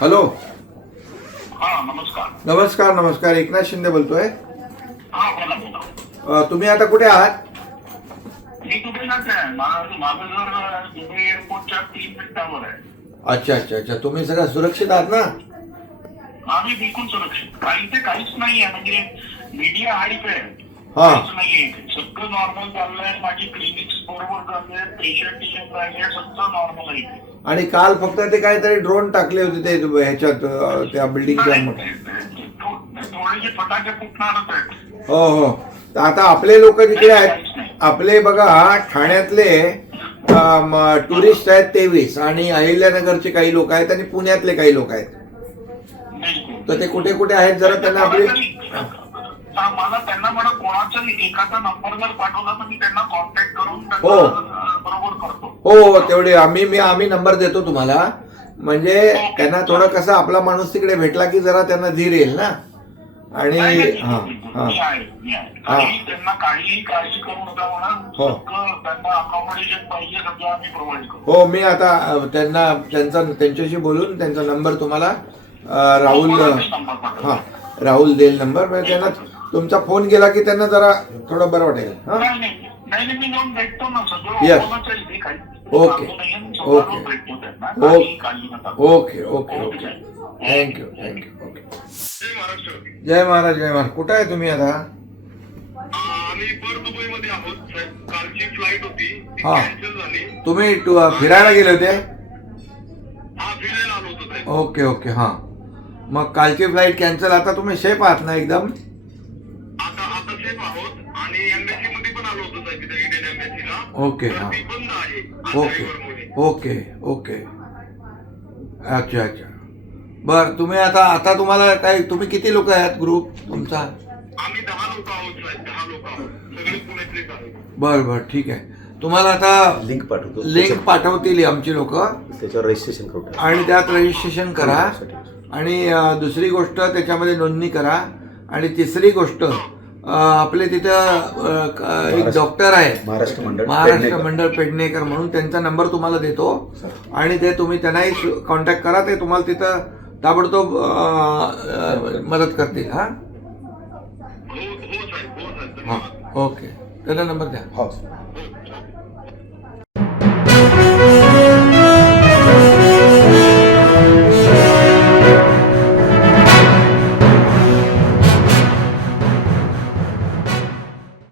Hello. हा नमस्कार. नमस्कार नमस्कार. एकनाथ शिंदे बोलतोय. हा बोला बोला. तुम्ही आता कुठे आहात? मी दुबईलाच आहे. माझं घर दुबई एअरपोर्टच्या 3 मिनिटावर आहे. अच्छा अच्छा अच्छा. तुम्ही सगळं सुरक्षित आहात ना? आम्ही बिलकुल सुरक्षित. काही ते काहीच नाहीये. म्हणजे मीडिया हाईप आहे. हा. काहीच नाहीये. सगळं नॉर्मल चाललंय. माझी क्लिनिक्स बरोबर चालले. पेशंट राहिले. सगळं नॉर्मल आहे. आणि काल फक्त ते काहीतरी ड्रोन टाकले होते ते ह्याच्यात त्या बिल्डिंगच्या मध्ये. थोडेसे फटाके फुटणारच आहेत. हो हो. तर आता आपले लोक जिकडे आहेत, आपले बघा ठाण्यातले टुरिस्ट आहेत 23 आणि अहिल्यानगरचे काही लोक आहेत आणि पुण्यातले काही लोक आहेत. तर ते कुठे कुठे आहेत जरा त्यांना आपली मला त्यांना म्हणा कोणाचा एखादा नंबर जर पाठवला तर मी त्यांना कॉन्टॅक्ट करून हो. बरोबर करतो. हो हो तेवढे आम्ही नंबर देतो तुम्हाला. म्हणजे त्यांना थोडं कसं आपला माणूस तिकडे भेटला की जरा त्यांना धीर येईल ना. आणि हा हा हा त्यांना काहीही काळजी करू नका म्हणा. हो. त्यांना अकॉमोडेशन पाहिजे सगळं आम्ही प्रोव्हाइड करू. हो. मी आता त्यांच्याशी बोलून त्यांचा नंबर तुम्हाला राहुल राहुल देईल नंबर. म्हणजे त्यांना तुमचा फोन गेला की त्यांना जरा थोडं बरं वाटेल. हा. नाही मी जाऊन भेटतो ना Yes. सगळं. Okay okay okay okay okay. Thank you thank you. Okay. जय महाराज जय महाराज. कुठं आहे तुम्ही आता? आम्ही दुबईमध्ये आहोत. कालची फ्लाईट होती ती हा. कॅन्सल झाली. तुम्ही फिरायला गेले होते? हा फिरायला आलो होतो साहेब. Okay okay. हा. मग कालची फ्लाईट कॅन्सल. आता तुम्ही सेफ आहात ना एकदम? आता सेफ आहोत आणि एम्बेसी मध्ये पण आलो होतो साहेब. तिथे इंडियन एम्बेसीला. ओके. तर हा. ती बंद आहे ओके ड्रायव्हरमुळे. Okay okay. अच्छा अच्छा. बर. तुम्ही आता तुम्हाला काय, तुम्ही किती लोक आहेत ग्रुप तुमचा? आम्ही 10 लोक आहोत साहेब. 10 लोक आहोत. सगळे पुण्यातलेच आहेत. बर बर ठीक आहे. तुम्हाला आता लिंक पाठवतील आमची लोक. त्याच्यावर रजिस्ट्रेशन करू आणि त्यात रजिस्ट्रेशन करा. आणि दुसरी गोष्ट त्याच्यामध्ये नोंदणी करा. आणि तिसरी गोष्ट आपले तिथं एक डॉक्टर आहे महाराष्ट्र मंडळ पेडणेकर म्हणून. त्यांचा नंबर तुम्हाला देतो आणि ते तुम्ही त्यांनाही कॉन्टॅक्ट करा. ते तुम्हाला तिथं ताबडतोब मदत करतील. हा हो साहेब. हो साहेब. हा. ओके. त्यांना नंबर द्या. हो.